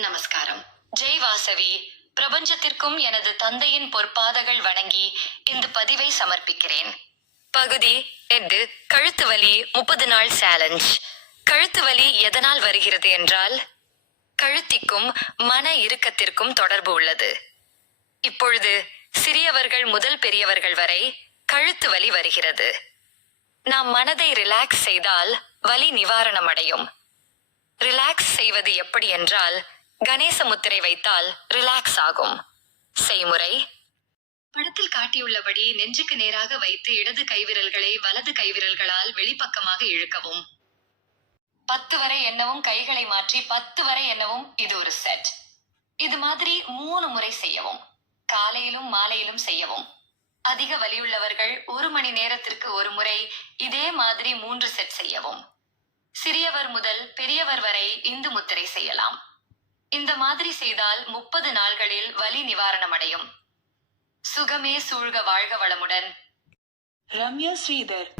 நமஸ்காரம். ஜெய் வாசவி பிரபஞ்சத்திற்கும் எனது தந்தையின் பொற்பாதகள் வணங்கி இந்த பதிவை சமர்ப்பிக்கிறேன். பகுதி எட்டு கழுத்து வலி முப்பது நாள் சேலஞ்ச் கழுத்து வலி எதனால் வருகிறது என்றால் கழுத்திக்கும் மன இறுக்கத்திற்கும் தொடர்பு உள்ளது. இப்பொழுது சிறியவர்கள் முதல் பெரியவர்கள் வரை கழுத்து வலி வருகிறது. நாம் மனதை ரிலாக்ஸ் செய்தால் வலி நிவாரணம் அடையும் ரிலாக்ஸ் செய்வது எப்படி என்றால் கணேச முத்திரை வைத்தால் ரிலாக்ஸ் ஆகும். செய்முறை. படத்தில் காட்டியுள்ளபடி நெஞ்சுக்கு நேராக வைத்து இடது கைவிரல்களை வலது கைவிரல்களால் வெளிப்பக்கமாக இழுக்கவும். பத்து வரை என்னவும் கைகளை மாற்றி பத்து வரை என்னவும் இது ஒரு செட் இது மாதிரி மூணு முறை செய்யவும். காலையிலும் மாலையிலும் செய்யவும். அதிக வலியுள்ளவர்கள் ஒரு மணி நேரத்திற்கு ஒரு முறை இதே மாதிரி மூன்று செட் செய்யவும். சிறியவர் முதல் பெரியவர் வரை இந்து முத்திரை செய்யலாம். இந்த மாதிரி செய்தால் முப்பது நாள்களில் வலி நிவாரணம் அடையும் சுகமே சூழ்க வாழ்க வளமுடன். ரம்யா ஸ்ரீதர்.